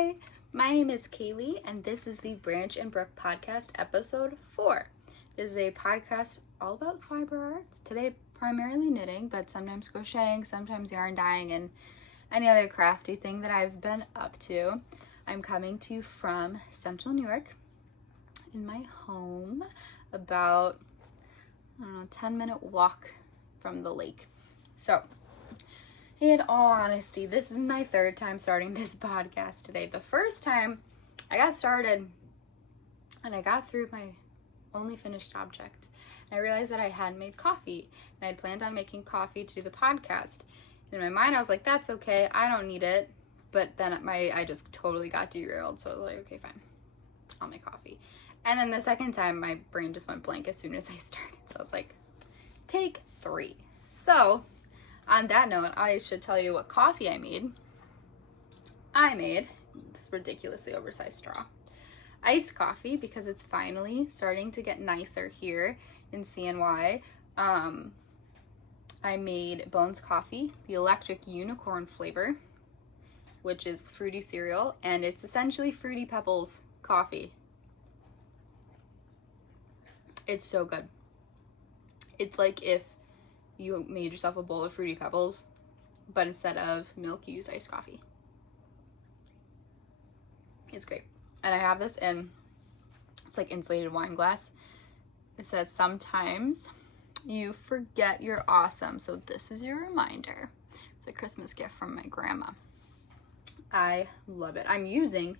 Hi, my name is Kaylee, and this is the Branch and Brook podcast, episode 4. This is a podcast all about fiber arts. Today, primarily knitting, but sometimes crocheting, sometimes yarn dyeing, and any other crafty thing that I've been up to. I'm coming to you from Central New York in my home, about, 10-minute walk from the lake. So, in all honesty, this is my third time starting this podcast today. The first time I got started and I got through my only finished object, and I realized that I hadn't made coffee, and I'd planned on making coffee to do the podcast. In my mind, I was like, that's okay, I don't need it. But then I just totally got derailed, so I was like, okay, fine, I'll make coffee. And then the second time, my brain just went blank as soon as I started. So I was like, take 3. So, on that note, I should tell you what coffee I made. I made this ridiculously oversized straw iced coffee because it's finally starting to get nicer here in CNY. I made Bones Coffee, the electric unicorn flavor, which is fruity cereal, and it's essentially Fruity Pebbles coffee. It's so good. It's like if you made yourself a bowl of Fruity Pebbles, but instead of milk, you used iced coffee. It's great. And I have this in, it's like insulated wine glass. It says, sometimes you forget you're awesome. So this is your reminder. It's a Christmas gift from my grandma. I love it. I'm using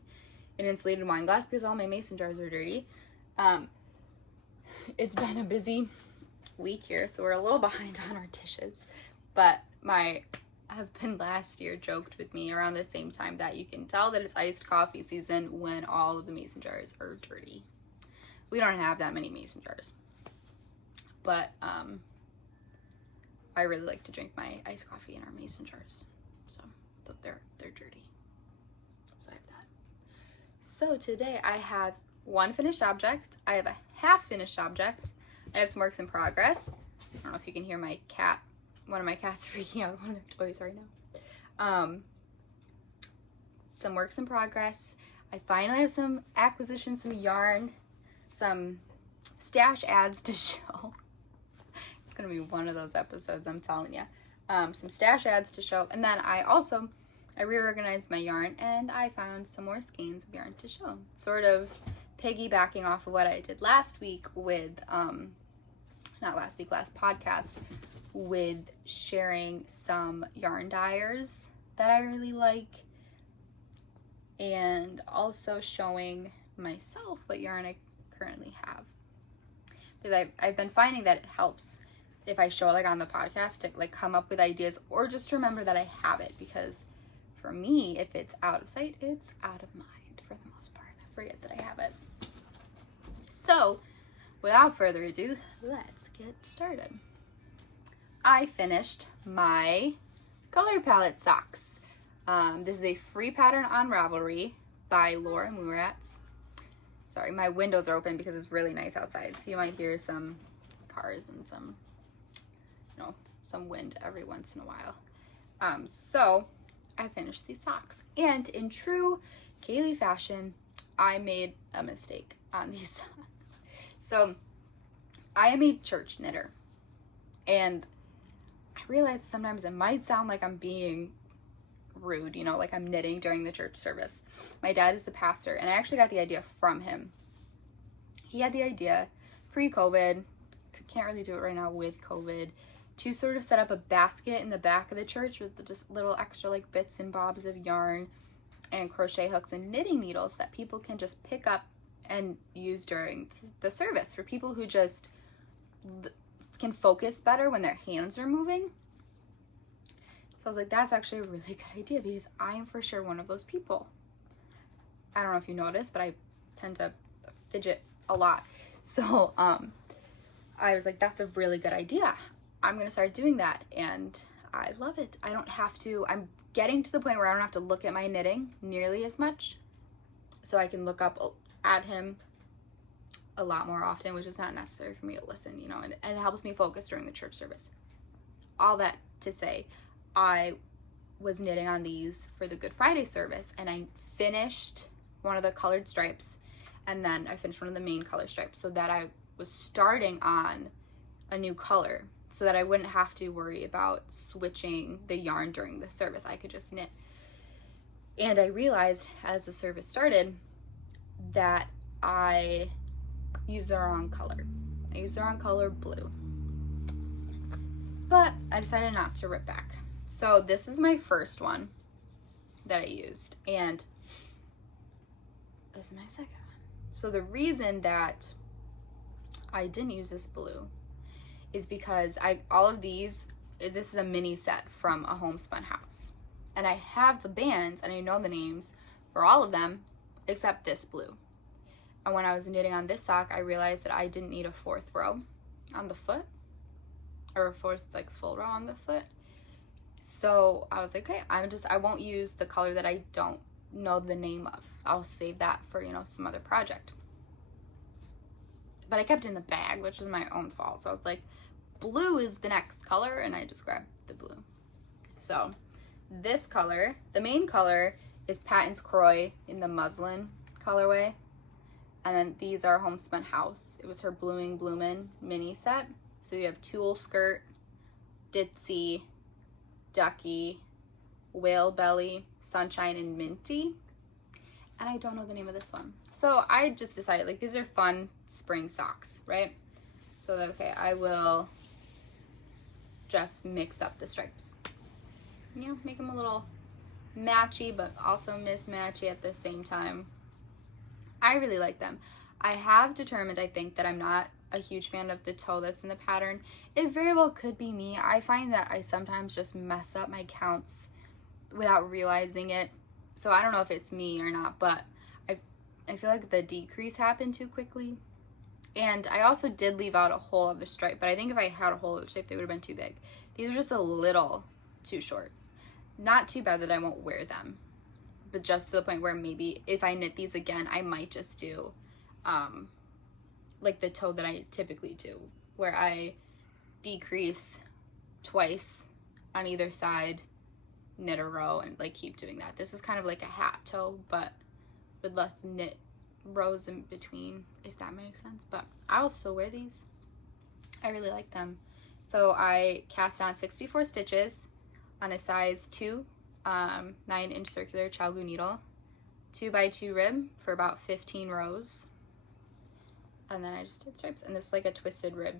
an insulated wine glass because all my mason jars are dirty. It's been a busy week here, so we're a little behind on our dishes, but my husband last year joked with me around the same time that you can tell that it's iced coffee season when all of the mason jars are dirty. We don't have that many mason jars, but I really like to drink my iced coffee in our mason jars, so they're dirty, so I have that. So today I have one finished object, I have a half finished object, I have some works in progress. I don't know if you can hear my cat. One of my cats freaking out with one of their toys right now. Some works in progress. I finally have some acquisitions, some yarn, some stash ads to show. It's going to be one of those episodes, I'm telling you. Some stash ads to show. And then I reorganized my yarn, and I found some more skeins of yarn to show. Sort of piggybacking off of what I did last week with, last podcast, with sharing some yarn dyers that I really like, and also showing myself what yarn I currently have. Because I've been finding that it helps if I show like on the podcast to like come up with ideas, or just remember that I have it, because for me, if it's out of sight, it's out of mind for the most part. I forget that I have it. So, without further ado, let's get started. I finished my color palette socks. This is a free pattern on Ravelry by Moorats. Sorry, my windows are open because it's really nice outside, so you might hear some cars and some wind every once in a while. So I finished these socks, and in true Kaylee fashion, I made a mistake on these socks. So I am a church knitter, and I realize sometimes it might sound like I'm being rude, like I'm knitting during the church service. My dad is the pastor, and I actually got the idea from him. He had the idea pre-COVID, can't really do it right now with COVID, to sort of set up a basket in the back of the church with just little extra like bits and bobs of yarn and crochet hooks and knitting needles that people can just pick up and use during the service, for people who just can focus better when their hands are moving. So I was like, that's actually a really good idea, because I am for sure one of those people. I don't know if you noticed, but I tend to fidget a lot. So I was like, that's a really good idea. I'm going to start doing that, and I love it. I'm getting to the point where I don't have to look at my knitting nearly as much, so I can look up at him a lot more often, which is not necessary for me to listen, and it helps me focus during the church service. All that to say, I was knitting on these for the Good Friday service, and I finished one of the colored stripes, and then I finished one of the main color stripes, so that I was starting on a new color, so that I wouldn't have to worry about switching the yarn during the service. I could just knit. And I realized as the service started that I used the wrong color. I used the wrong color, blue. But I decided not to rip back. So this is my first one that I used, and this is my second one. So the reason that I didn't use this blue is because all of these, this is a mini set from a Homespun house. And I have the bands and I know the names for all of them except this blue. And when I was knitting on this sock, I realized that I didn't need a 4th row on the foot, or a 4th like full row on the foot. So I was like, okay, I won't use the color that I don't know the name of. I'll save that for, you know, some other project. But I kept it in the bag, which was my own fault. So I was like, blue is the next color, and I just grabbed the blue. So this color, the main color, is Patons Kroy in the Muslin colorway. And then these are Homespun House. It was her Blooming Bloomin' mini set. So you have Tulle skirt, Ditzy, Duckie, Whale Belly, Sunshine, and Minty. And I don't know the name of this one. So I just decided, like, these are fun spring socks, right? So, okay, I will just mix up the stripes. You know, make them a little matchy, but also mismatchy at the same time. I really like them. I have determined, I think, that I'm not a huge fan of the toe that's in the pattern. It very well could be me. I find that I sometimes just mess up my counts without realizing it. So I don't know if it's me or not, but I feel like the decrease happened too quickly. And I also did leave out a hole of the stripe, but I think if I had a hole of the stripe, they would have been too big. These are just a little too short. Not too bad that I won't wear them, but just to the point where maybe if I knit these again, I might just do like the toe that I typically do, where I decrease twice on either side, knit a row, and like keep doing that. This was kind of like a hat toe, but with less knit rows in between, if that makes sense. But I will still wear these. I really like them. So I cast on 64 stitches on a size 2 9-inch circular chalgu needle, 2x2 rib for about 15 rows, and then I just did stripes, and this is like a twisted rib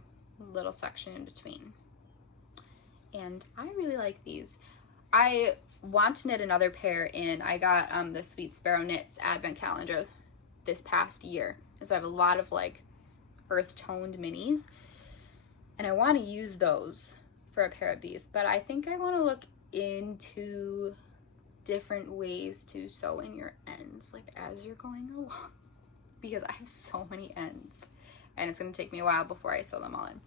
little section in between. And I really like these. I want to knit another pair in. I got the Sweet Sparrow Knits advent calendar this past year, and so I have a lot of like earth toned minis, and I want to use those for a pair of these, but I think I want to look into different ways to sew in your ends, like as you're going along, because I have so many ends and it's going to take me a while before I sew them all in.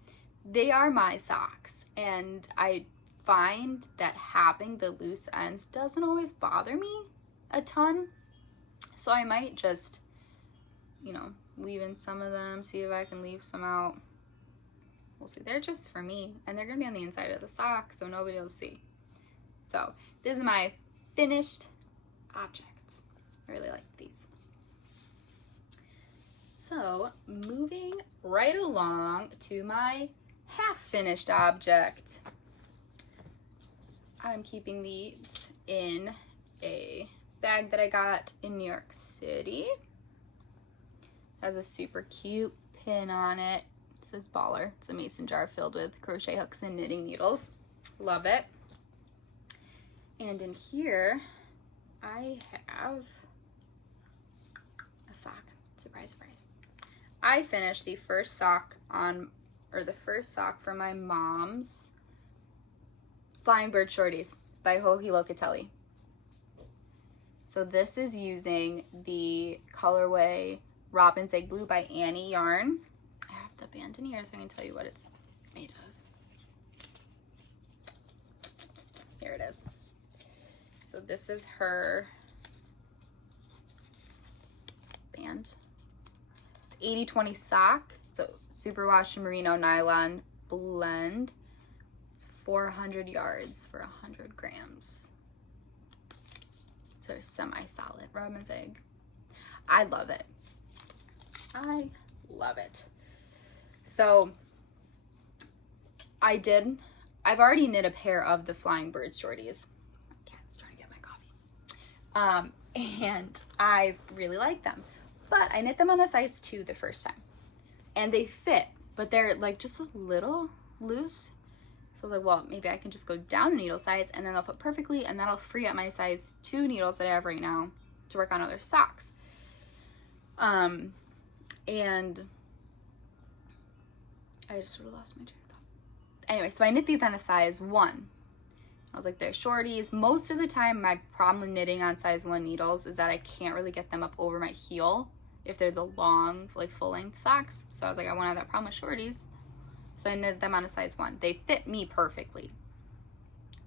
They are my socks, and I find that having the loose ends doesn't always bother me a ton, so I might just, you know, leave in some of them, see if I can leave some out. We'll see. They're just for me, and they're gonna be on the inside of the sock, so nobody will see. So this is my finished objects. I really like these. So moving right along to my half finished object. I'm keeping these in a bag that I got in New York City. Has a super cute pin on it. It says Baller. It's a mason jar filled with crochet hooks and knitting needles. Love it. And in here, I have a sock. Surprise, surprise. I finished the first sock from my mom's Flying Bird Shorties by Locatelli. So this is using the Colorway Robin's Egg Blue by Annie yarn. I have the band in here so I can tell you what it's made of. Here it is. So this is her band. It's 80-20 sock. So superwash merino nylon blend. It's 400 yards for 100 grams. So semi-solid robin's egg. I love it. I love it. So I've already knit a pair of the Flying Bird Shorties. My cat's trying to get my coffee. And I really like them. But I knit them on a size 2 the first time. And they fit, but they're like just a little loose. So I was like, well, maybe I can just go down a needle size and then they'll fit perfectly, and that'll free up my size 2 needles that I have right now to work on other socks. And I just sort of lost my train of thought. Anyway, so I knit these on a size 1. I was like, they're shorties. Most of the time, my problem with knitting on size 1 needles is that I can't really get them up over my heel if they're the long, like full-length socks. So I was like, I won't have that problem with shorties. So I knitted them on a size 1. They fit me perfectly.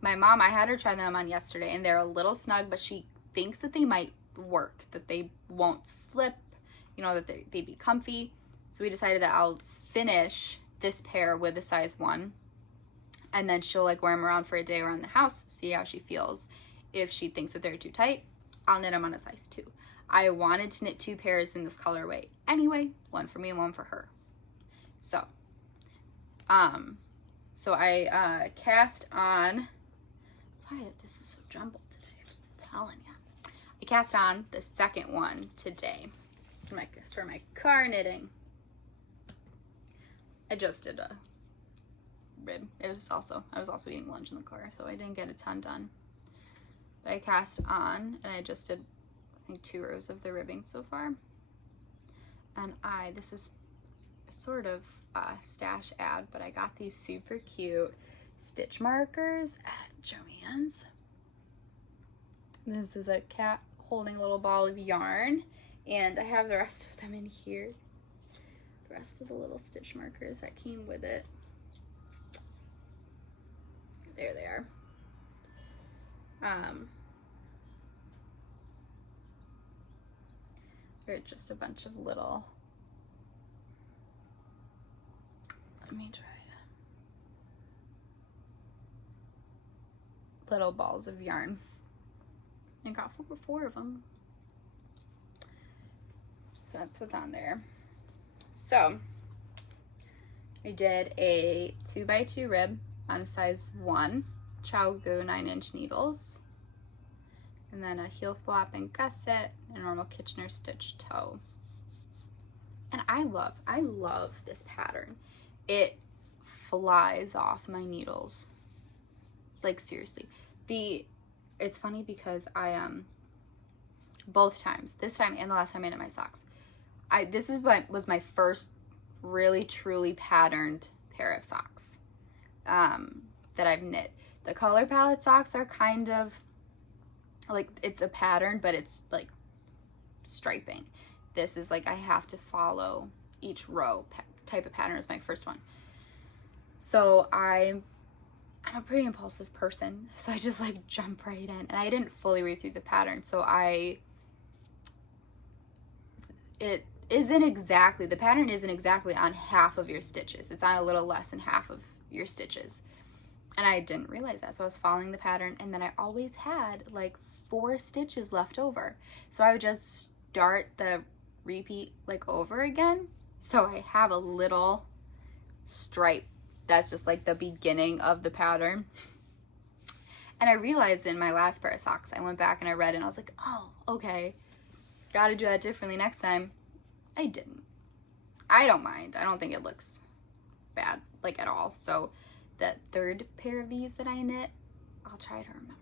My mom, I had her try them on yesterday, and they're a little snug, but she thinks that they might work, that they won't slip, you know, that they'd be comfy. So we decided that I'll finish this pair with a size 1, and then she'll like wear them around for a day around the house, see how she feels. If she thinks that they're too tight, I'll knit them on a size 2. I wanted to knit 2 pairs in this colorway anyway, one for me and one for her. So I cast on, sorry that this is so jumbled today, I'm telling you. I cast on the second one today for my car knitting. I just did a rib. I was also eating lunch in the car, so I didn't get a ton done. But I cast on, and I just did, I think, 2 rows of the ribbing so far. And this is sort of a stash ad, but I got these super cute stitch markers at Joann's. This is a cat holding a little ball of yarn, and I have the rest of them in here. The rest of the little stitch markers that came with it. There they are. They're just a bunch of little, let me try it. Little balls of yarn. I got 4 of them. So that's what's on there. So I did a 2x2 rib on a size 1 Chowgo 9-inch needles, and then a heel flap and gusset and normal Kitchener stitch toe. And I love this pattern. It flies off my needles, like seriously. It's funny because I both times, this time and the last time I knit my socks, this is what was my first really truly patterned pair of socks that I've knit. The color palette socks are kind of like, it's a pattern, but it's like striping. This is like I have to follow each row type of pattern is my first one. So I'm a pretty impulsive person, so I just like jump right in, and I didn't fully read through the pattern, so the pattern isn't exactly on half of your stitches. It's on a little less than half of your stitches. And I didn't realize that. So I was following the pattern, and then I always had like 4 stitches left over. So I would just start the repeat like over again. So I have a little stripe that's just like the beginning of the pattern. And I realized in my last pair of socks, I went back and I read it, and I was like, oh, okay, gotta do that differently next time. I didn't. I don't mind. I don't think it looks bad, like, at all. So the third pair of these that I knit, I'll try to remember.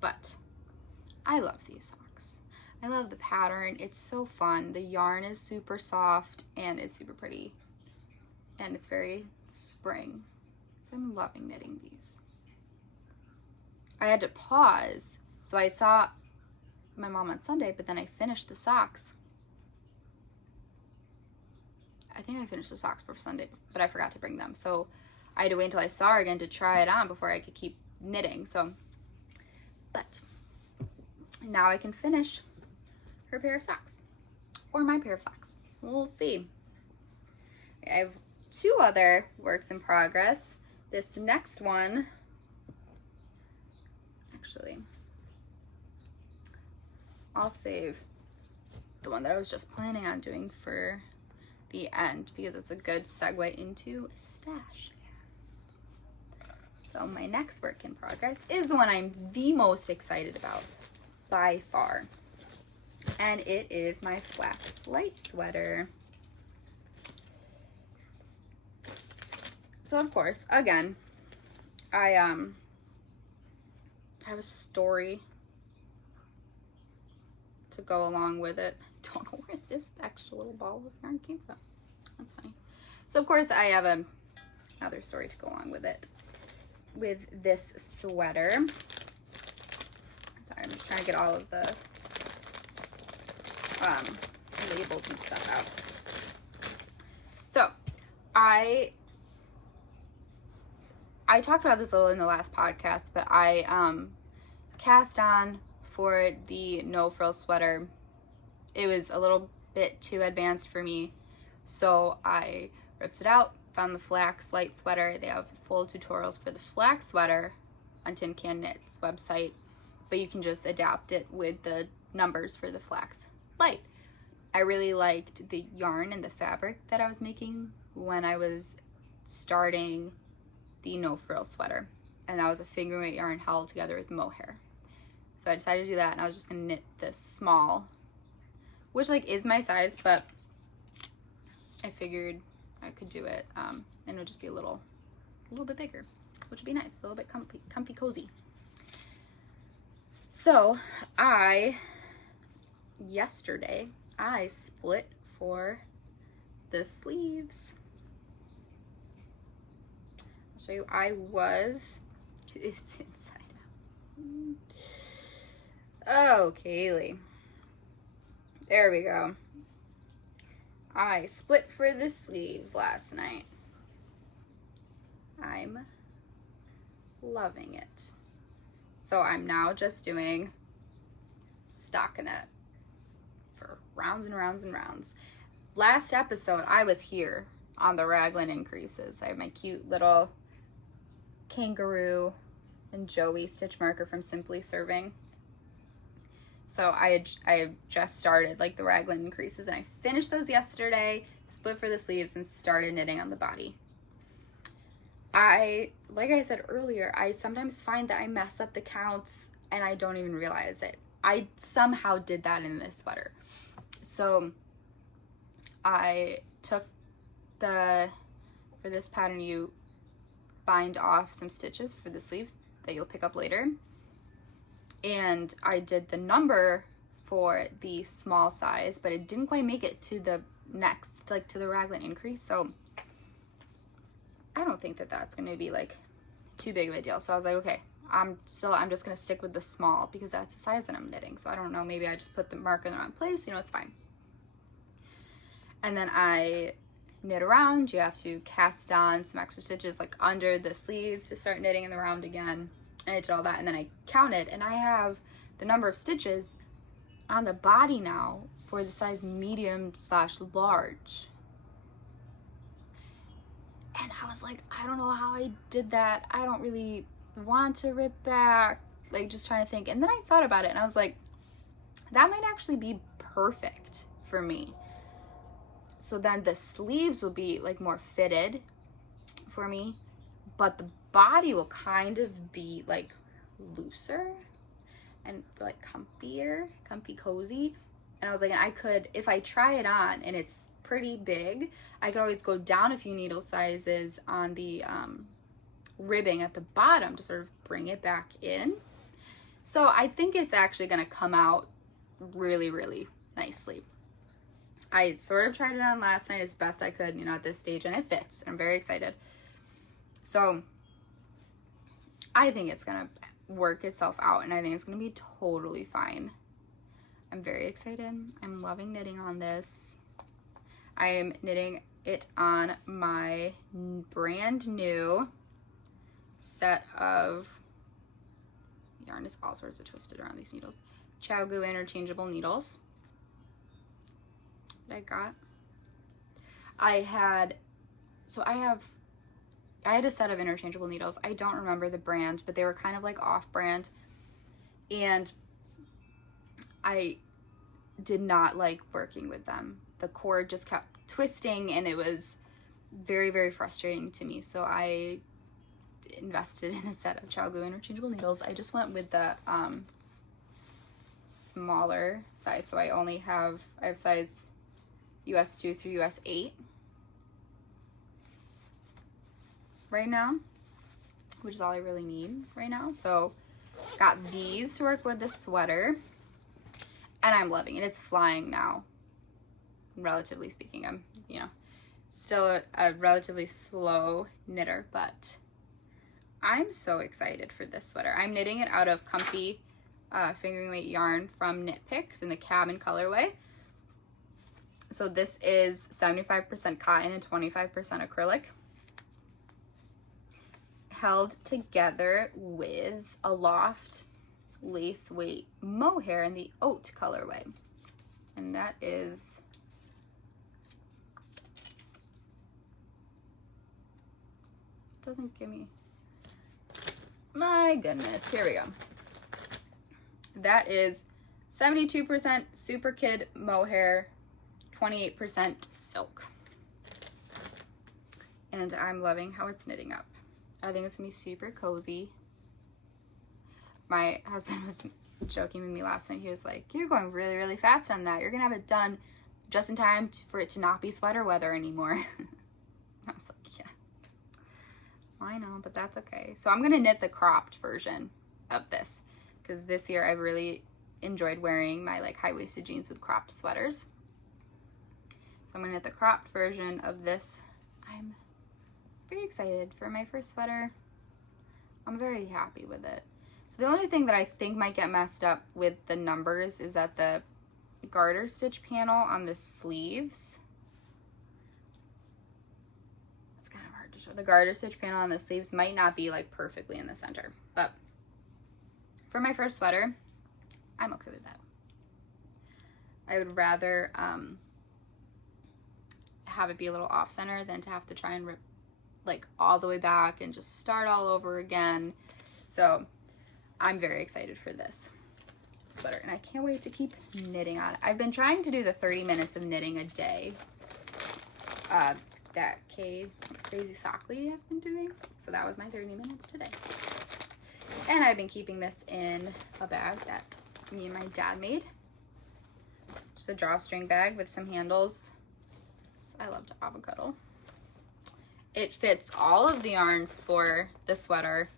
But I love these socks. I love the pattern. It's so fun. The yarn is super soft and it's super pretty. And it's very spring. So I'm loving knitting these. I had to pause. So I saw my mom on Sunday, but then I finished the socks. I think I finished the socks for Sunday, but I forgot to bring them. So I had to wait until I saw her again to try it on before I could keep knitting. So, but now I can finish her pair of socks, or my pair of socks. We'll see. I have 2 other works in progress. This next one, actually, I'll save the one that I was just planning on doing for the end because it's a good segue into stash. So my next work in progress is the one I'm the most excited about by far. And it is my Flax light sweater. So of course, again, I have a story to go along with it. Don't know where this extra little ball of yarn came from. That's funny. So of course I have another story to go along with it. With this sweater. Sorry, I'm just trying to get all of the labels and stuff out. So I talked about this a little in the last podcast, but I cast on for the no frill sweater. It was a little bit too advanced for me, so I ripped it out, found the Flax light sweater. They have full tutorials for the Flax sweater on Tin Can Knit's website, but you can just adapt it with the numbers for the Flax light. I really liked the yarn and the fabric that I was making when I was starting the no frill sweater, and that was a figure weight yarn held together with mohair. So I decided to do that, and I was just gonna knit this small, which like is my size, but I figured I could do it, and it would just be a little bit bigger, which would be nice, a little bit comfy, cozy. So yesterday I split for the sleeves. I'll show you. It's inside out. Oh, Kaylee. There we go. I split for the sleeves last night. I'm loving it. So I'm now just doing stockinette for rounds and rounds and rounds. Last episode, I was here on the raglan increases. I have my cute little kangaroo and Joey stitch marker from Simply Serving. So I have just started like the raglan increases, and I finished those yesterday, split for the sleeves, and started knitting on the body. Like I said earlier, I sometimes find that I mess up the counts and I don't even realize it. I somehow did that in this sweater. So I took for this pattern, you bind off some stitches for the sleeves that you'll pick up later. And I did the number for the small size, but it didn't quite make it to the next, like to the raglan increase. So I don't think that that's going to be like too big of a deal. So I was like, okay, I'm just going to stick with the small because that's the size that I'm knitting. So I don't know, maybe I just put the marker in the wrong place, it's fine. And then I knit around. You have to cast on some extra stitches like under the sleeves to start knitting in the round again. And I did all that, and then I counted, and I have the number of stitches on the body now for the size medium/large. And I was like, I don't know how I did that. I don't really want to rip back, like just trying to think. And then I thought about it, and I was like, that might actually be perfect for me. So then the sleeves will be like more fitted for me, but the body will kind of be like looser and like comfy, cozy. And I was like, I could, if I try it on and it's pretty big, I could always go down a few needle sizes on the ribbing at the bottom to sort of bring it back in. So I think it's actually going to come out really, really nicely. I sort of tried it on last night as best I could, at this stage, and it fits. I'm very excited. So I think it's going to work itself out, and I think it's going to be totally fine. I'm very excited. I'm loving knitting on this. I am knitting it on my brand new set of yarn is all sorts of twisted around these needles. Chow-Goo interchangeable needles that I got. I had a set of interchangeable needles. I don't remember the brand, but they were kind of like off-brand. And I did not like working with them. The cord just kept twisting and it was very, very frustrating to me. So I invested in a set of ChowGoo interchangeable needles. I just went with the smaller size. So I have size US 2 through US 8 right now, which is all I really need right now. So got these to work with the sweater, and I'm loving it. It's flying now, relatively speaking. I'm, you know, still a relatively slow knitter, but I'm so excited for this sweater. I'm knitting it out of comfy fingering weight yarn from Knit Picks in the Cabin colorway. So this is 75% cotton and 25% acrylic, held together with Aloft lace weight mohair in the Oat colorway. And that is doesn't give me, my goodness, here we go. That is 72% Super Kid mohair, 28% silk. And I'm loving how it's knitting up. I think it's gonna be super cozy. My husband was joking with me last night. He was like, you're going really, really fast on that. You're gonna have it done just in time for it to not be sweater weather anymore. I was like, yeah, I know, but that's okay. So I'm gonna knit the cropped version of this because this year I've really enjoyed wearing my like high-waisted jeans with cropped sweaters. So I'm gonna knit the cropped version of this. I'm very excited for my first sweater. I'm very happy with it. So the only thing that I think might get messed up with the numbers is that the garter stitch panel on the sleeves, it's kind of hard to show. The garter stitch panel on the sleeves might not be like perfectly in the center, but for my first sweater, I'm okay with that. I would rather have it be a little off center than to have to try and rip like all the way back and just start all over again. So I'm very excited for this sweater and I can't wait to keep knitting on it. I've been trying to do the 30 minutes of knitting a day that Crazy Sock Lady has been doing. So that was my 30 minutes today. And I've been keeping this in a bag that me and my dad made. Just a drawstring bag with some handles. So I love to avocado. It fits all of the yarn for the sweater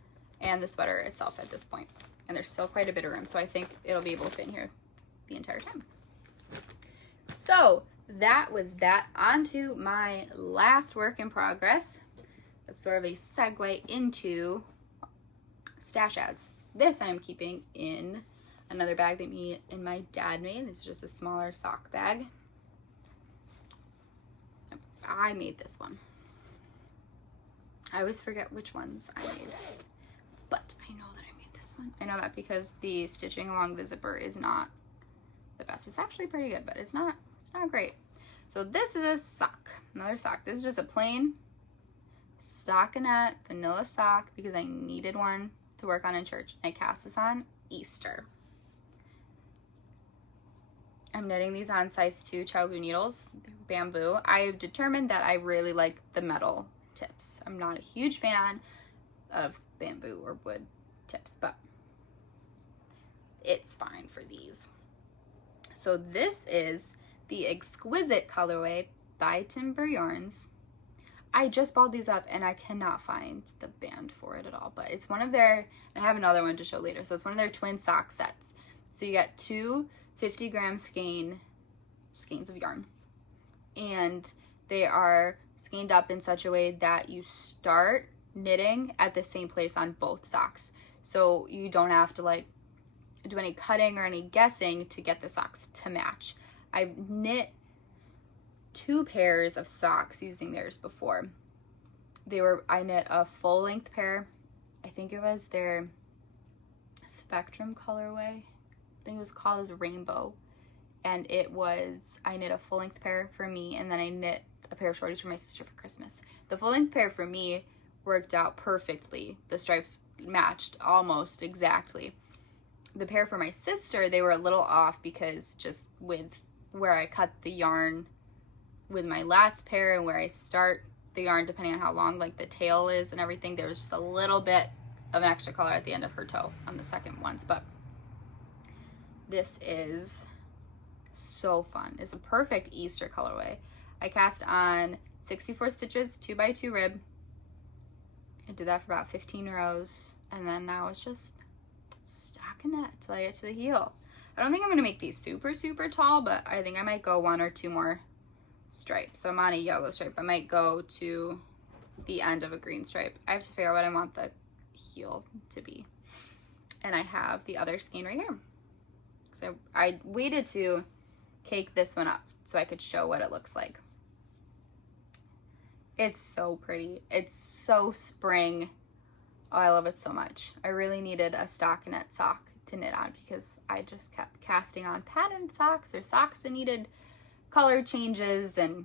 and the sweater itself at this point. And there's still quite a bit of room, so I think it'll be able to fit in here the entire time. So that was that. On to my last work in progress. That's sort of a segue into stash ads. This I'm keeping in another bag that me and my dad made. This is just a smaller sock bag. I made this one. I always forget which ones I made, but I know that I made this one. I know that because the stitching along the zipper is not the best. It's actually pretty good, but it's not great. So this is a sock, another sock. This is just a plain stockinette vanilla sock because I needed one to work on in church. I cast this on Easter. I'm knitting these on size 2 ChowGoo needles, bamboo. I've determined that I really like the metal tips. I'm not a huge fan of bamboo or wood tips, but it's fine for these. So this is the Eggsquisite colorway by Timber Yarns. I just balled these up and I cannot find the band for it at all, but it's one of their, I have another one to show later, so it's one of their twin sock sets. So you get two 50-gram skeins of yarn, and they are skeined up in such a way that you start knitting at the same place on both socks, so you don't have to like do any cutting or any guessing to get the socks to match. I've knit 2 pairs of socks using theirs before. I knit a full length pair. I think it was their Spectrum colorway. I think it was called as Rainbow, and I knit a full length pair for me, and then I knit a pair of shorties for my sister for Christmas. The full length pair for me worked out perfectly. The stripes matched almost exactly. the pair for my sister, they were a little off because just with where I cut the yarn with my last pair and where I start the yarn, depending on how long like the tail is and everything, there was just a little bit of an extra color at the end of her toe on the second ones. But this is so fun. It's a perfect Easter colorway. I cast on 64 stitches, 2x2 rib. I did that for about 15 rows, and then now it's just stacking it till I get to the heel. I don't think I'm going to make these super, super tall, but I think I might go 1 or 2 more stripes. So I'm on a yellow stripe. I might go to the end of a green stripe. I have to figure out what I want the heel to be. And I have the other skein right here. So I waited to cake this one up so I could show what it looks like. It's so pretty. It's so spring. Oh, I love it so much. I really needed a stockinette sock to knit on because I just kept casting on patterned socks or socks that needed color changes, and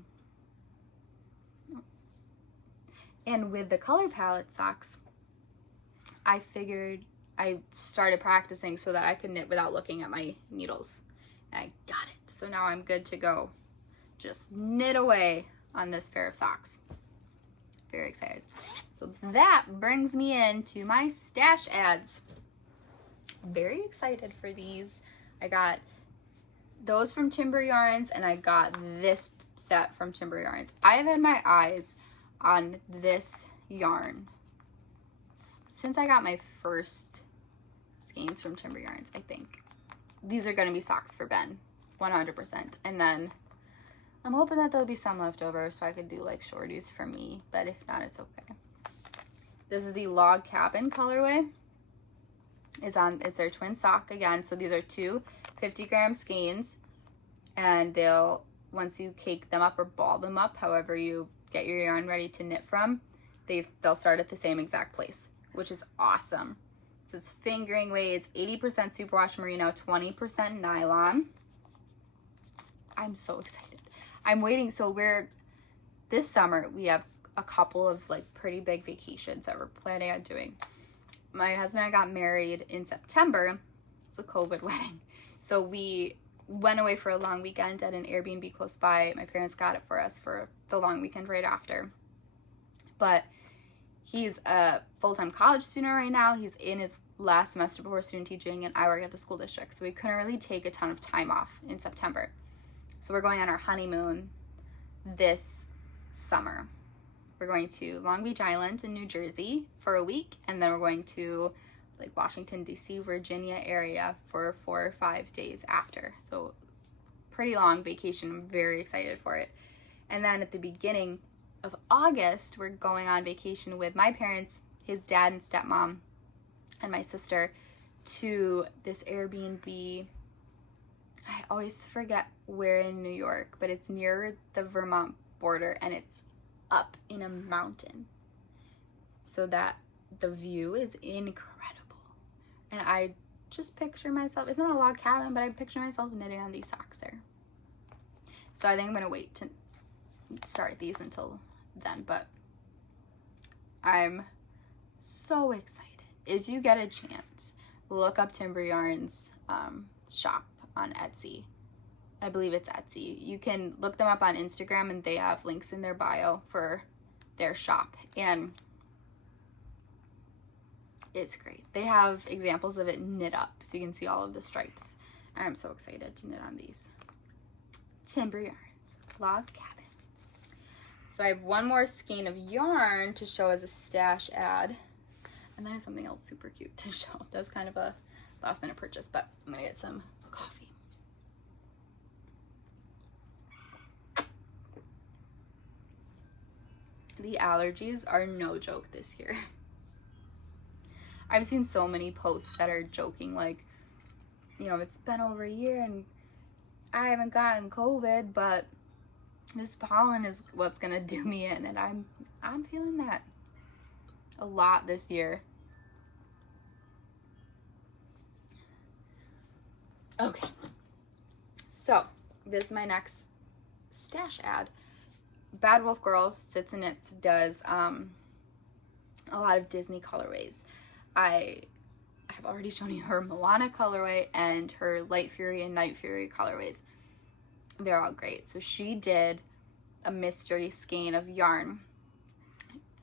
with the color palette socks, I figured I started practicing so that I could knit without looking at my needles. And I got it. So now I'm good to go. Just knit away on this pair of socks. Very excited. So that brings me into my stash ads. Very excited for these. I got those from Timber Yarns, and I got this set from Timber Yarns. I've had my eyes on this yarn since I got my first skeins from Timber Yarns, I think. These are going to be socks for Ben, 100%. And then I'm hoping that there'll be some left over so I could do like shorties for me, but if not, it's okay. This is the Log Cabin colorway. It's their twin sock again. So these are 2 50-gram skeins, and once you cake them up or ball them up, however you get your yarn ready to knit from, they'll start at the same exact place, which is awesome. So it's fingering weights, 80% superwash merino, 20% nylon. I'm so excited. I'm waiting. So this summer, we have a couple of like pretty big vacations that we're planning on doing. My husband and I got married in September. It's a COVID wedding. So we went away for a long weekend at an Airbnb close by. My parents got it for us for the long weekend right after. But he's a full-time college student right now. He's in his last semester before student teaching, and I work at the school district. So we couldn't really take a ton of time off in September. So we're going on our honeymoon this summer. We're going to Long Beach Island in New Jersey for a week, and then we're going to like Washington, D.C., Virginia area for 4 or 5 days after. So pretty long vacation. I'm very excited for it. And then at the beginning of August, we're going on vacation with my parents, his dad and stepmom, and my sister to this Airbnb. I always forget where in New York, but it's near the Vermont border, and it's up in a mountain so that the view is incredible. And I just picture myself, it's not a log cabin, but I picture myself knitting on these socks there. So I think I'm going to wait to start these until then, but I'm so excited. If you get a chance, look up Timber Yarns shop on Etsy. I believe it's Etsy. You can look them up on Instagram, and they have links in their bio for their shop. And it's great. They have examples of it knit up, so you can see all of the stripes. And I'm so excited to knit on these. Timber Yarns, Log Cabin. So I have one more skein of yarn to show as a stash ad. And then I have something else super cute to show. That was kind of a last minute purchase, but I'm gonna get some coffee. The allergies are no joke this year. I've seen so many posts that are joking, like, you know, it's been over a year and I haven't gotten COVID, but this pollen is what's gonna do me in, and I'm feeling that a lot this year. Okay, so this is my next stash ad. Bad Wolf Girl Sits and Knits does a lot of Disney colorways. I I've already shown you her Moana colorway and her Light Fury and Night Fury colorways. They're all great. So she did a mystery skein of yarn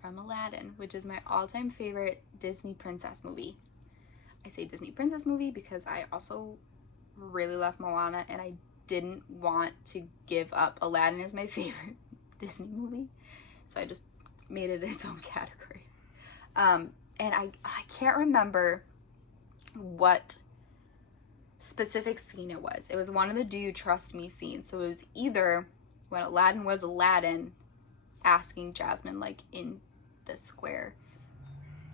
from Aladdin, which is my all-time favorite Disney princess movie. I say Disney princess movie because I also really love Moana, and I didn't want to give up Aladdin as my favorite Disney movie, so I just made it its own category. And I can't remember what specific scene it was. It was one of the Do You Trust Me scenes. So it was either when Aladdin was Aladdin asking Jasmine, like in the square,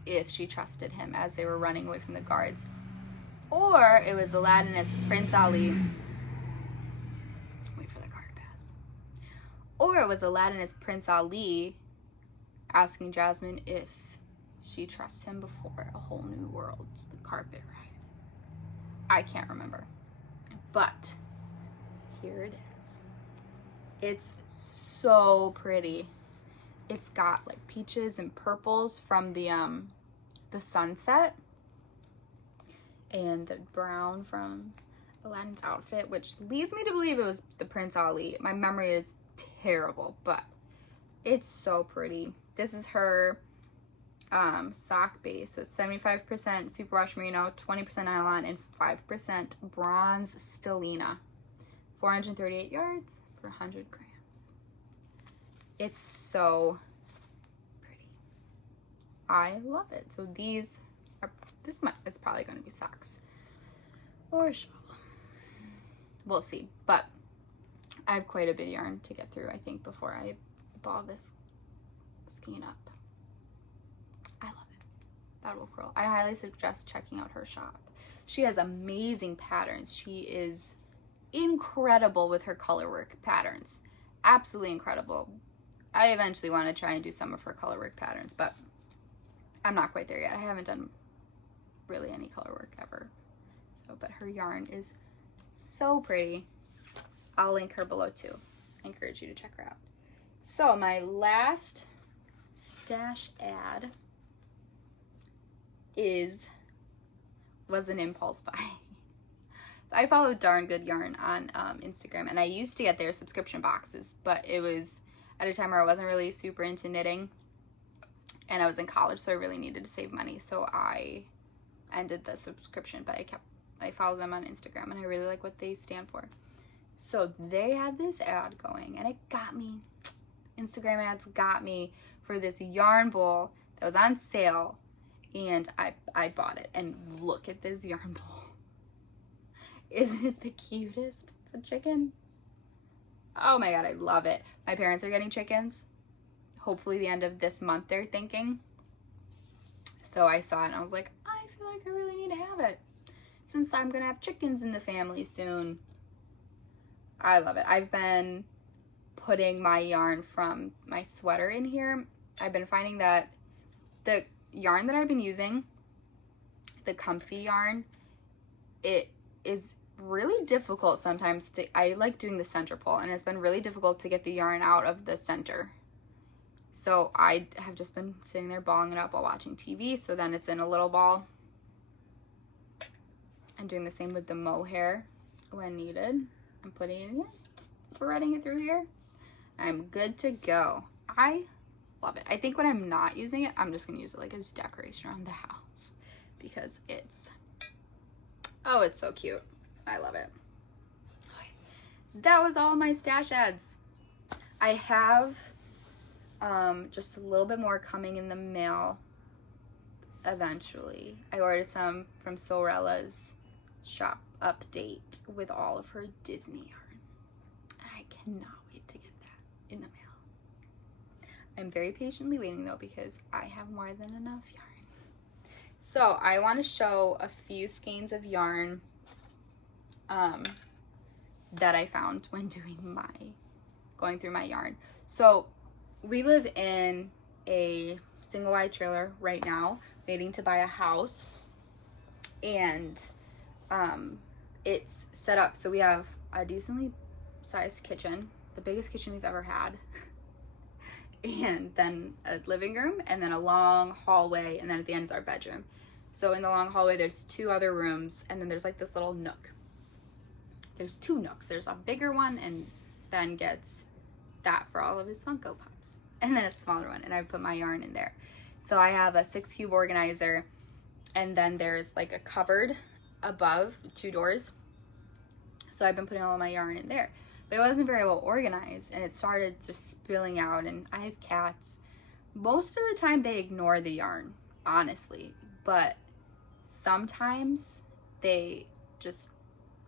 if she trusted him as they were running away from the guards, or it was Aladdin as Prince Ali. Wait for the card to pass. Or it was Aladdin as Prince Ali asking Jasmine if she trusts him before a whole new world, the carpet ride. I can't remember, but here it is. It's so pretty. It's got like peaches and purples from the sunset, and the brown from Aladdin's outfit, which leads me to believe it was the Prince Ali. My memory is terrible, but it's so pretty. This is her sock base. So it's 75% superwash merino, 20% nylon, and 5% bronze stellina. 438 yards for 100 grams. It's so pretty. I love it. So these are, it's probably going to be socks or a shawl. We'll see. But I have quite a bit of yarn to get through, I think, before I ball this skein up. I love it. That will curl. I highly suggest checking out her shop. She has amazing patterns. She is incredible with her color work patterns. Absolutely incredible. I eventually want to try and do some of her color work patterns, but I'm not quite there yet. I haven't done really any color work ever. So, but her yarn is so pretty. I'll link her below too. I encourage you to check her out. So my last stash ad was an impulse buy. I follow Darn Good Yarn on Instagram, and I used to get their subscription boxes, but it was at a time where I wasn't really super into knitting, and I was in college, so I really needed to save money, so I ended the subscription, but I follow them on Instagram, and I really like what they stand for. So they had this ad going, and it got me. Instagram ads got me for this yarn bowl that was on sale, and I bought it. And look at this yarn bowl. Isn't it the cutest? It's a chicken. Oh my god, I love it. My parents are getting chickens. Hopefully the end of this month, they're thinking. So I saw it and I was like, I feel like I really need to have it since I'm gonna have chickens in the family soon. I love it. I've been putting my yarn from my sweater in here. I've been finding that the yarn that I've been using, the comfy yarn, it is really difficult sometimes I like doing the center pull, and it's been really difficult to get the yarn out of the center. So I have just been sitting there balling it up while watching TV, so then it's in a little ball. I'm doing the same with the mohair when needed. I'm putting it in here, threading it through here. I'm good to go. I love it. I think when I'm not using it, I'm just gonna use it like as decoration around the house because it's so cute. I love it. Okay. That was all my stash ads. I have just a little bit more coming in the mail eventually. I ordered some from Sorella's shop update with all of her Disney yarn. I cannot wait to get that in the mail. I'm very patiently waiting though because I have more than enough yarn. So I want to show a few skeins of yarn that I found when going through my yarn. So we live in a single wide trailer right now, waiting to buy a house, and it's set up so we have a decently sized kitchen, the biggest kitchen we've ever had, and then a living room, and then a long hallway, and then at the end is our bedroom. So in the long hallway, there's 2 other rooms, and then there's like this little nook. There's 2 nooks. There's a bigger one, and Ben gets that for all of his Funko Pops. And then a smaller one, and I put my yarn in there. So I have a 6-cube organizer, and then there's like a cupboard above, 2 doors. So I've been putting all my yarn in there. But it wasn't very well organized, and it started just spilling out, and I have cats. Most of the time they ignore the yarn, honestly, but sometimes they just,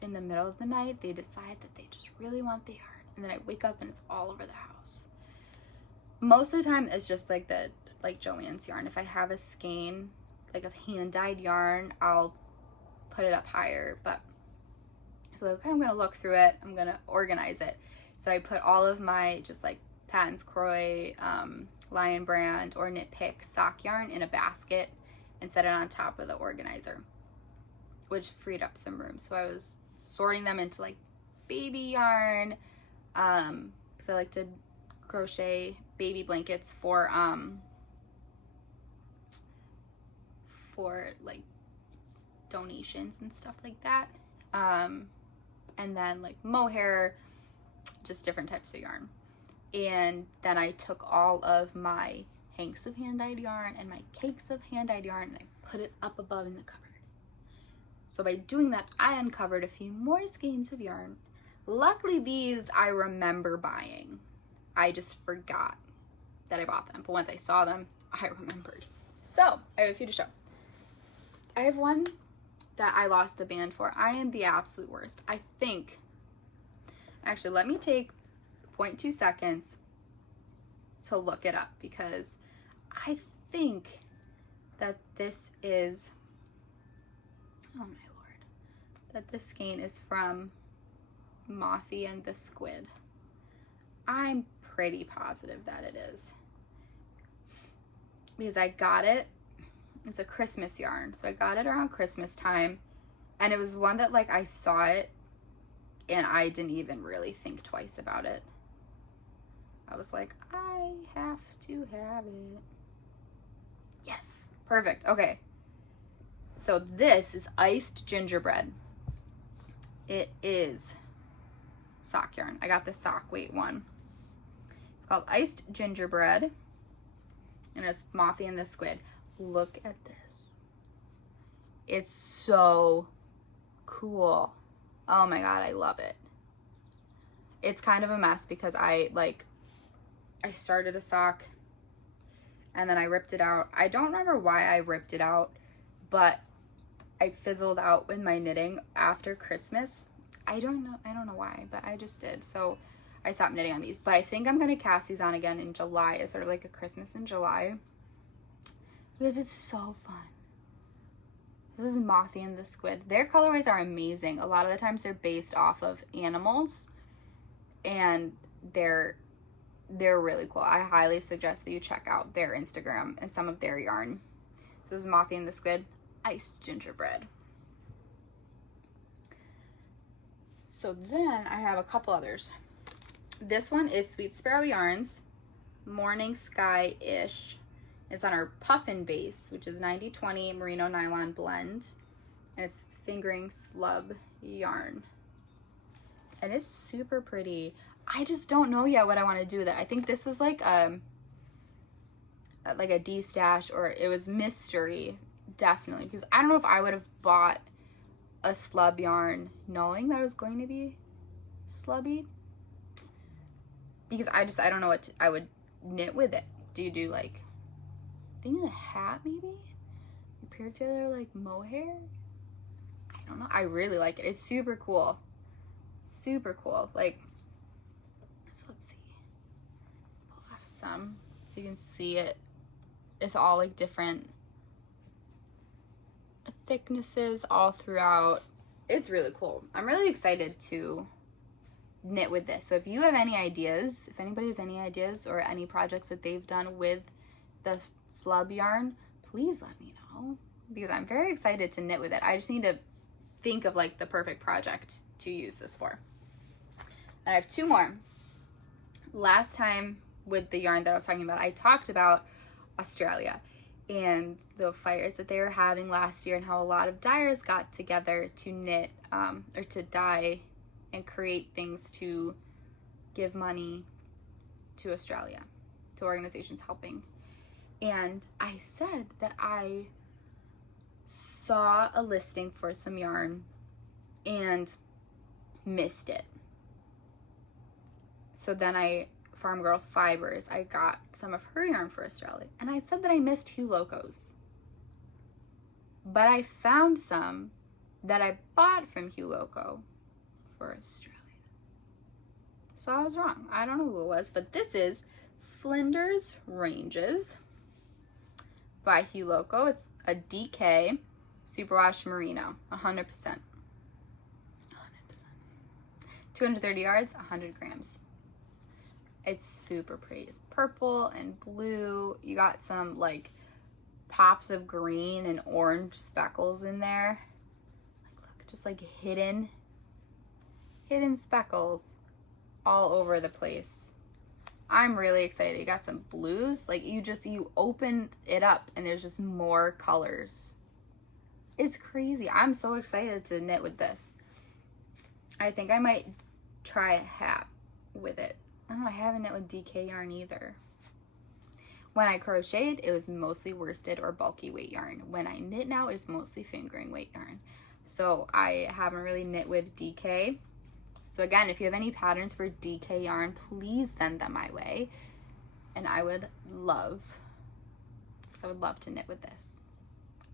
in the middle of the night, they decide that they just really want the yarn, and then I wake up and it's all over the house. Most of the time it's just like Joanne's yarn. If I have a skein, like of hand-dyed yarn, I'll put it up higher, but so okay, I'm gonna look through it, I'm gonna organize it. So I put all of my just like Patons, Kroy, Lion Brand, or Knit Pick sock yarn in a basket and set it on top of the organizer, which freed up some room. So I was sorting them into like baby yarn, because I like to crochet baby blankets for like donations and stuff like that. And then like mohair, just different types of yarn. And then I took all of my hanks of hand-dyed yarn and my cakes of hand-dyed yarn, and I put it up above in the cupboard. So by doing that, I uncovered a few more skeins of yarn. Luckily, these I remember buying. I just forgot that I bought them, but once I saw them, I remembered. So I have a few to show. I have one that I lost the band for. I am the absolute worst. I think, actually, let me take 0.2 seconds to look it up, because I think that this is, oh my lord, that this skein is from Mothy and the Squid. I'm pretty positive that it is, because I got it. It's a Christmas yarn, so I got it around Christmas time, and it was one that like I saw it and I didn't even really think twice about it. I was like, I have to have it. Yes, perfect. Okay, so this is iced gingerbread. It is sock yarn. I got the sock weight one. It's called iced gingerbread, and it's Mothy and the Squid. Look at this. It's so cool. Oh my god, I love it. It's kind of a mess because I started a sock and then I ripped it out. I don't remember why I ripped it out, but I fizzled out with my knitting after Christmas. I don't know why, but I just did. So I stopped knitting on these, but I think I'm gonna cast these on again in July. It's sort of like a Christmas in July, because it's so fun. This is Mothy and the Squid. Their colorways are amazing. A lot of the times they're based off of animals, and they're really cool. I highly suggest that you check out their Instagram and some of their yarn. So this is Mothy and the Squid, iced gingerbread. So then I have a couple others. This one is Sweet Sparrow Yarns, Morning Skyish. It's on our puffin base, which is 90/20 merino nylon blend, and it's fingering slub yarn, and it's super pretty. I just don't know yet what I want to do with it. I think this was like a D-stash, or it was mystery, definitely, because I don't know if I would have bought a slub yarn knowing that it was going to be slubby, because I don't know what I would knit with it. Do you do like, I think a hat maybe? You pair together like mohair? I don't know. I really like it. It's super cool. Super cool. Like, so let's see. Pull off some so you can see it. It's all like different thicknesses all throughout. It's really cool. I'm really excited to knit with this. So if you have any ideas, if anybody has any ideas or any projects that they've done with the slub yarn, please let me know, because I'm very excited to knit with it. I just need to think of like the perfect project to use this for. And I have two more. Last time with the yarn that I was talking about, I talked about Australia, and the fires that they were having last year, and how a lot of dyers got together to knit or to dye and create things to give money to Australia, to organizations helping. And I said that I saw a listing for some yarn and missed it. So then Farm Girl Fibers, I got some of her yarn for Australia. And I said that I missed Hugh Locos. But I found some that I bought from Hugh Loco for Australia. So I was wrong. I don't know who it was, but this is Flinders Ranges by Hugh Loco. It's a DK Superwash Merino, 100%. 230 yards, 100 grams. It's super pretty. It's purple and blue. You got some like pops of green and orange speckles in there. Like, look, just like hidden speckles all over the place. I'm really excited. You got some blues. Like you open it up and there's just more colors. It's crazy. I'm so excited to knit with this. I think I might try a hat with it. I don't know, I haven't knit with DK yarn either. When I crocheted, it was mostly worsted or bulky weight yarn. When I knit now, it's mostly fingering weight yarn. So I haven't really knit with DK. So again, if you have any patterns for DK yarn, please send them my way. And I would love to knit with this.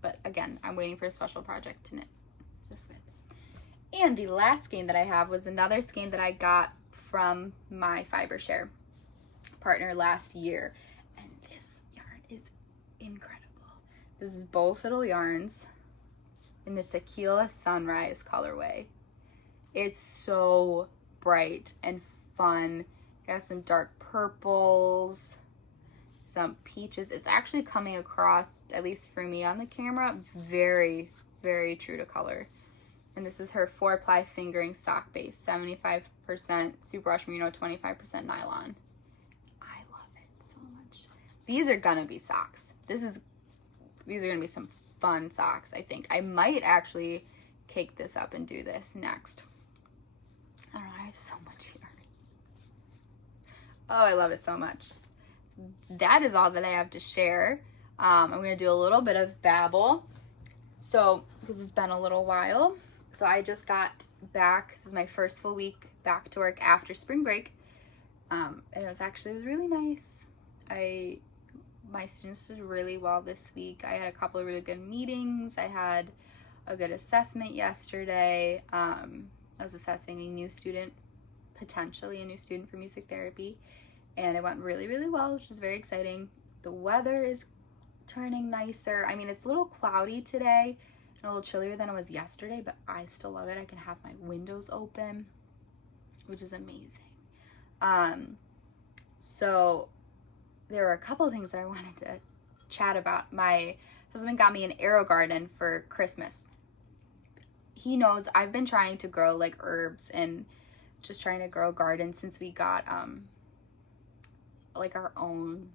But again, I'm waiting for a special project to knit this with. And the last skein that I have was another skein that I got from my fiber share partner last year. And this yarn is incredible. This is Bow Fiddle Yarns in the Tequila Sunrise colorway. It's so bright and fun. Got some dark purples, some peaches. It's actually coming across, at least for me on the camera, very, very true to color. And this is her 4-ply fingering sock base, 75% superwash merino, 25% nylon. I love it so much. These are gonna be socks. These are gonna be some fun socks, I think. I might actually cake this up and do this next. I don't know, I have so much yarn. Oh, I love it so much. That is all that I have to share. I'm gonna do a little bit of babble. So, because it's been a little while. So I just got back, this is my first full week back to work after spring break. And it was really nice. My students did really well this week. I had a couple of really good meetings. I had a good assessment yesterday. I was assessing a new student, potentially a new student for music therapy. And it went really, really well, which is very exciting. The weather is turning nicer. I mean, it's a little cloudy today. A little chillier than it was yesterday, but I still love it. I can have my windows open, which is amazing. So there were a couple of things that I wanted to chat about. My husband got me an arrow garden for Christmas. He knows I've been trying to grow like herbs and just trying to grow gardens since we got like our own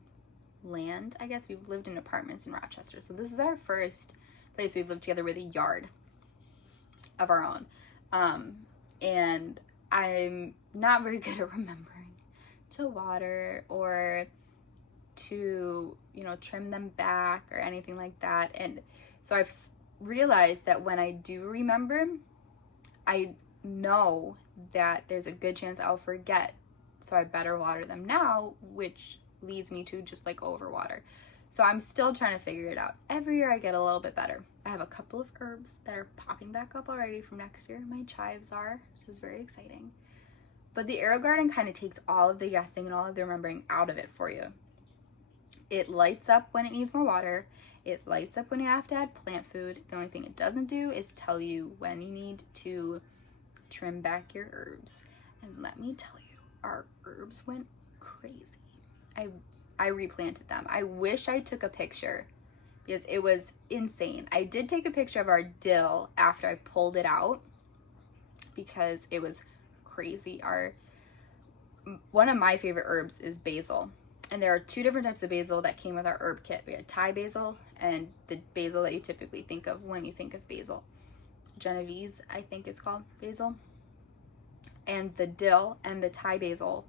land. I guess we've lived in apartments in Rochester, so this is our first place we've lived together with a yard of our own. And I'm not very good at remembering to water or to, trim them back or anything like that. And so I've realized that when I do remember, I know that there's a good chance I'll forget. So I better water them now, which leads me to just like overwater. So I'm still trying to figure it out. Every year I get a little bit better. I have a couple of herbs that are popping back up already from next year. My chives are, which is very exciting. But the arrow garden kind of takes all of the guessing and all of the remembering out of it for you. It lights up when it needs more water. It lights up when you have to add plant food. The only thing it doesn't do is tell you when you need to trim back your herbs. And let me tell you, our herbs went crazy. I replanted them. I wish I took a picture because it was insane. I did take a picture of our dill after I pulled it out because it was crazy. One of my favorite herbs is basil. And there are 2 different types of basil that came with our herb kit. We had Thai basil and the basil that you typically think of when you think of basil. Genovese, I think it's called, basil. And the dill and the Thai basil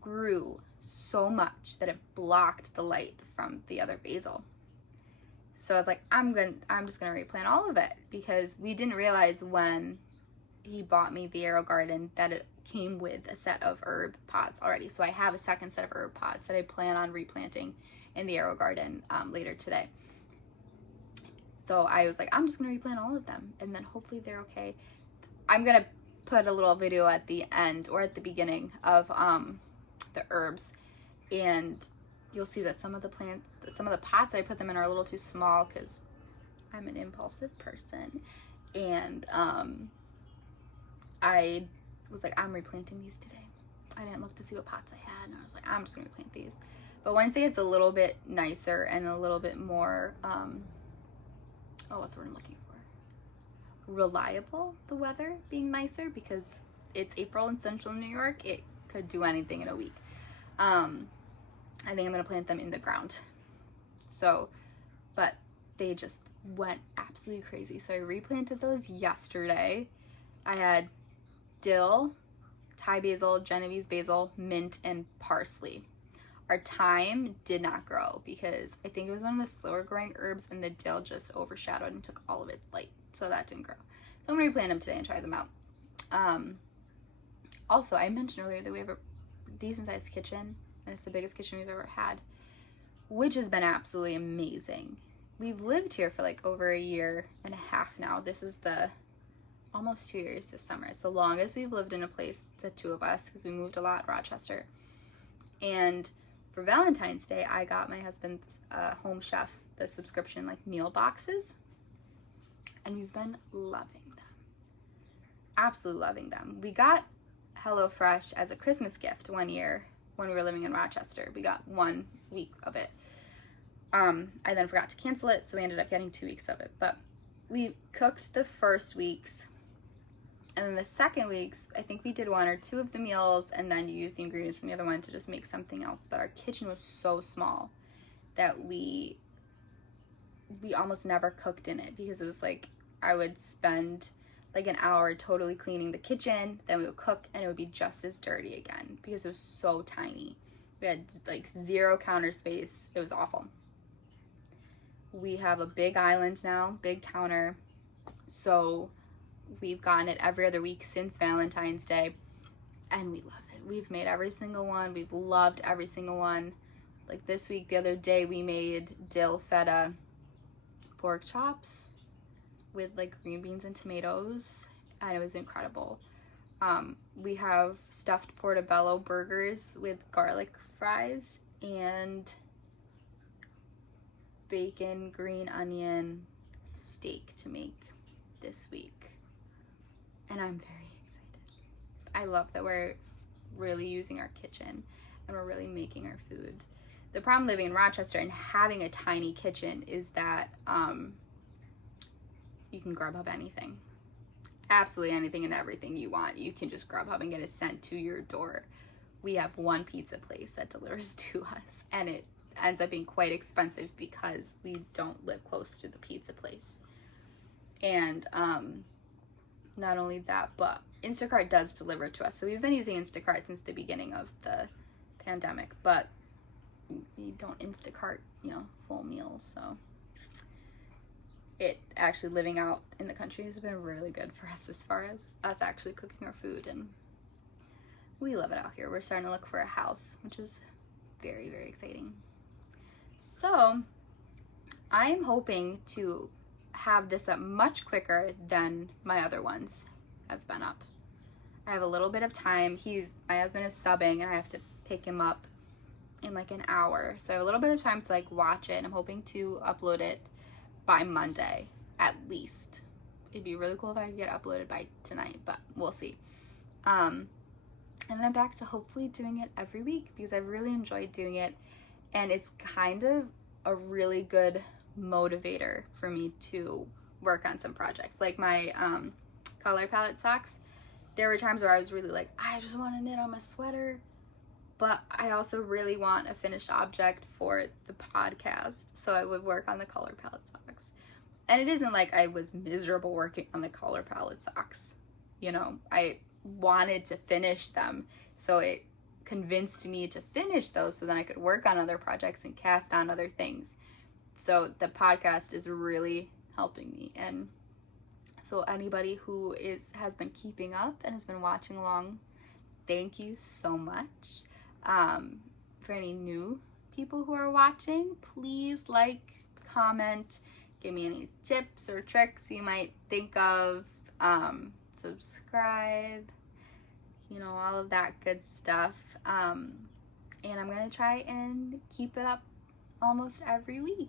grew so much that it blocked the light from the other basil. So I was like, I'm just gonna replant all of it, because we didn't realize when he bought me the Arrow Garden that it came with a set of herb pots already. So I have a second set of herb pots that I plan on replanting in the Arrow Garden later today. So I was like, I'm just gonna replant all of them, and then hopefully they're okay. I'm gonna put a little video at the end or at the beginning of the herbs, and you'll see that some of the pots that I put them in are a little too small because I'm an impulsive person, and I was like, I'm replanting these today. I didn't look to see what pots I had, and I was like, I'm just gonna replant these. But Wednesday it's a little bit nicer and a little bit more what's the word I'm looking for? Reliable, the weather being nicer, because it's April in central New York. It could do anything in a week. I think I'm gonna plant them in the ground. So, but they just went absolutely crazy. So I replanted those yesterday. I had dill, Thai basil, Genovese basil, mint, and parsley. Our thyme did not grow because I think it was one of the slower growing herbs, and the dill just overshadowed and took all of its light. So that didn't grow. So I'm gonna replant them today and try them out. Also, I mentioned earlier that we have a decent sized kitchen, and it's the biggest kitchen we've ever had, which has been absolutely amazing. We've lived here for like over 1.5 years now. This is almost 2 years this summer. It's the longest we've lived in a place, the 2 of us, because we moved a lot in Rochester. And for Valentine's Day, I got my husband's Home Chef, the subscription like meal boxes, and we've been loving them. Absolutely loving them. We got HelloFresh as a Christmas gift 1 year when we were living in Rochester. We got 1 week of it. I then forgot to cancel it, so we ended up getting 2 weeks of it. But we cooked the first weeks, and then the second weeks, I think we did 1 or 2 of the meals, and then you used the ingredients from the other one to just make something else. But our kitchen was so small that we almost never cooked in it, because it was like I would spend like an hour totally cleaning the kitchen, then we would cook, and it would be just as dirty again because it was so tiny. We had like 0 counter space. It was awful. We have a big island now, big counter, so we've gotten it every other week since Valentine's Day, and we love it. We've made every single one. We've loved every single one. Like this week, the other day, we made dill feta pork chops with like green beans and tomatoes, and it was incredible. We have stuffed portobello burgers with garlic fries and bacon, green onion steak to make this week, and I'm very excited. I love that we're really using our kitchen and we're really making our food. The problem living in Rochester and having a tiny kitchen is that you can Grubhub anything. Absolutely anything and everything you want. You can just Grubhub and get it sent to your door. We have one pizza place that delivers to us, and it ends up being quite expensive because we don't live close to the pizza place. And not only that, but Instacart does deliver to us. So we've been using Instacart since the beginning of the pandemic, but we don't Instacart, full meals. So it actually living out in the country has been really good for us as far as us actually cooking our food, and we love it out here. We're starting to look for a house, which is very, very exciting. So I'm hoping to have this up much quicker than my other ones have been up. I have a little bit of time. My husband is subbing, and I have to pick him up in like an hour. So I have a little bit of time to like watch it, and I'm hoping to upload it by Monday at least. It'd be really cool if I could get uploaded by tonight, but we'll see. And then I'm back to hopefully doing it every week because I've really enjoyed doing it, and it's kind of a really good motivator for me to work on some projects. Like my color palette socks, there were times where I was really like, I just want to knit on my sweater, but I also really want a finished object for the podcast, so I would work on the color palette socks. And it isn't like I was miserable working on the color palette socks. You know, I wanted to finish them, so it convinced me to finish those so then I could work on other projects and cast on other things. So the podcast is really helping me. And so anybody who has been keeping up and has been watching along, thank you so much. For any new people who are watching, please like, comment, give me any tips or tricks you might think of, subscribe, you know, all of that good stuff. And I'm gonna try and keep it up almost every week.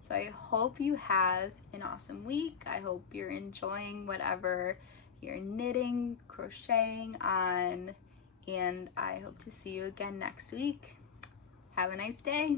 So I hope you have an awesome week. I hope you're enjoying whatever you're knitting, crocheting on, and I hope to see you again next week. Have a nice day.